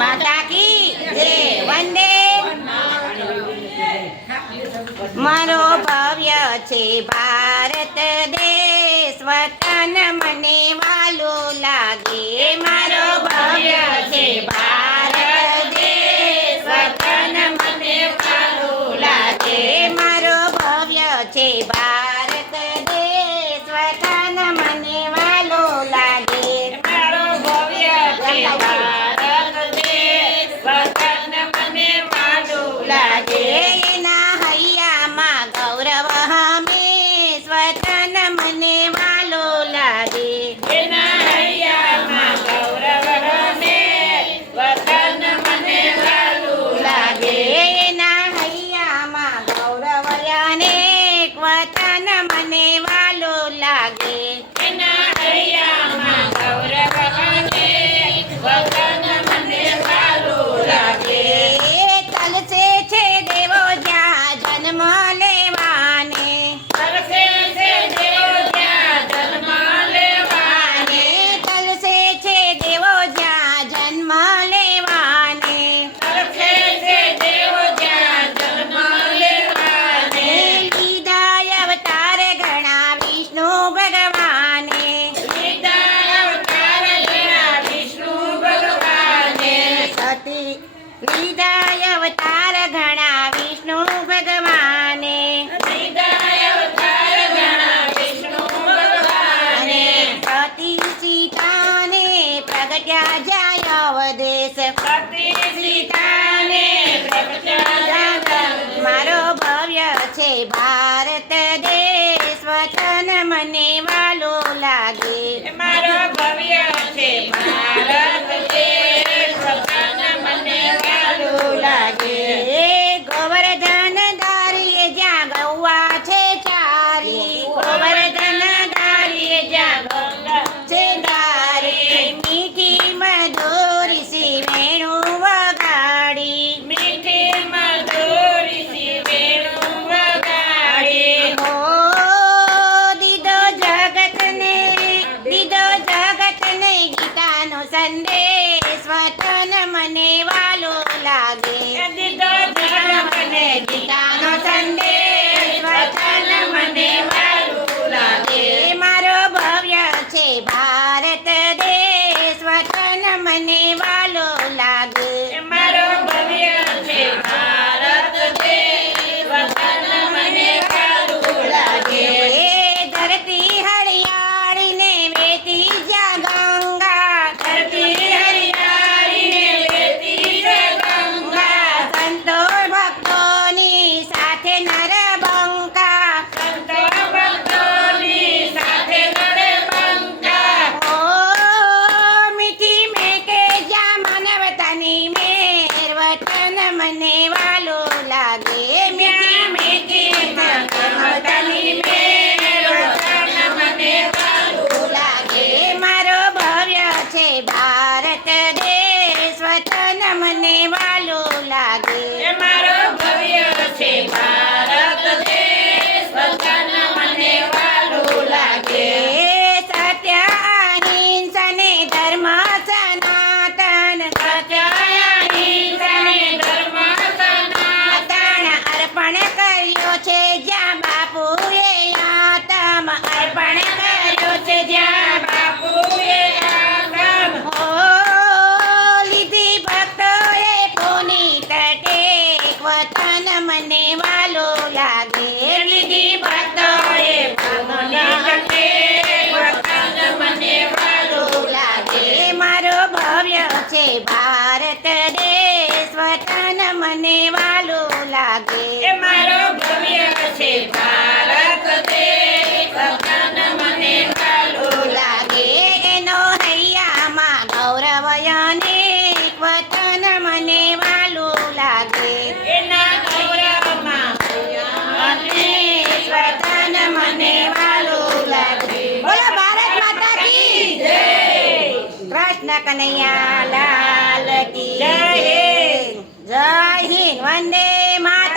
માતા કી જય. વંદે મારો ભવ્ય છે ભારત દેશ, વતન મને વાલું લાગે. મારો ભવ્ય છે ભારત દેશ, વતન મને વાલું લાગે. મારો ભવ્ય છે ભારત દેશ, વતન મને વાલું લાગે. મારો ભવ્ય છે ભારત દેશ, વતન મને વાલું લાગે. એના હૈયામાં ગૌરવ હંમેશ, વતન મને વાલું લાગે. એના હૈયામાં ગૌરવ રમેશ, વતન મને વાલું લાગે. એના હૈયામાં ગૌરવ અનેક, વતન મને વાલું લાગે. એના હૈયામાં ગૌરવ અનેક, વતન મને વાલું લાગે. તલસે છે દેવો જ્યાં જન્મ લેવાને, તરસે છે દેવો જ્યાં જન્મ લેવાને. તલસે છે દેવો જ્યાં જન્મ લેવાને. તરસે છે દેવો જ્યાં જન્મ લેવાને. લીધા અવતાર ઘણા વિષ્ણુ ભગવાને. લીધા અવતાર ઘણા વિષ્ણુ ભગવાને. સતી લીધા અવતાર ઘણા વિષ્ણુ ભગવાને. લીધા અવતાર ઘણા વિષ્ણુ ભગવાને. સતી સીતાને પ્રગટ્યા જાય અવદેશ. સતી સીતાને પ્રગટ્યા જગત. મારો ભવ્ય છે ભારત દેશ, વતન મને વાલું લાગે. મારો ભવ્ય છે ભારત દેશ, વતન મને વાલું લાગે. ગોવર્ધન ધારીએ જ્યાં ગૌવા છે ચારી. ગોવર્ધન ધારીએ જ્યાં ગંગા છે ધારી. મીઠી મધુરી સી વેણું વગાડી. મીઠી મધુરી સી વેણું વગાડી. હો દીધો જગતને ગીતાનો સંદેશ, વતન મને વાલું લાગે. દીધો જગતને ગીતાનો સંદેશ, વતન મને વાલું લાગે. મારો ભવ્ય છે ભારત દેશ, વતન મને વાલું લાગે. મારો ભવ્ય છે ભારત દેશ, વતન મને વાલું લાગે. ધરતી હરિયાળીને વેતી જ્યાં ગંગા. ધરતી હરિયાળીને વહેતી છે ગંગા. સંતો ભક્તોની સાથે નરબંકા. સંતો ભક્તોની સાથે નરબંકા. ઓ મીઠી મેકે જ્યાં માનવતાની મેર, વતન મને વાલું લાગે. મીઠી મીઠી માનવતાની મેર, વતન મને વાલું લાગે. મારો ભવ્ય છે ભારત દેશ, વતન મને વાલું લાગે. મારો ભવ્ય છે ભારત દેશ, વતન મને વાલું લાગે. સત્ય અહિંસને ધર્મ સનાતન. સત્ય અહિંસાને ધર્મ સનાતન. અર્પણ કર્યો છે જ્યાં બાપુએ આતમ. અર્પણ કર્યો છે જ્યાં બાપુએ આતમ. ઓ લીધી ભક્તોએ પુનીત ટેક, વતન મને વાલું લાગે. લીધી ભક્તોએ ભગવાનની ટેક, વતન મને વાલું લાગે. મારો ભવ્ય છે ભારત દેશ, વતન મને વાલું લાગે. મારો ભવ્ય છે ભારત દેશ, વતન મને વાલું લાગે. એનો હૈયામાં ગૌરવ અનેક, વતન મને વાલું લાગે. એના ગૌરવમાં અનેક, વતન મને વાલું લાગે. બોલો ભારત માતા કી જય. કૃષ્ણ કનૈયા લાલ કી જય જય. જય હિન્દ. વંદે માતરમ.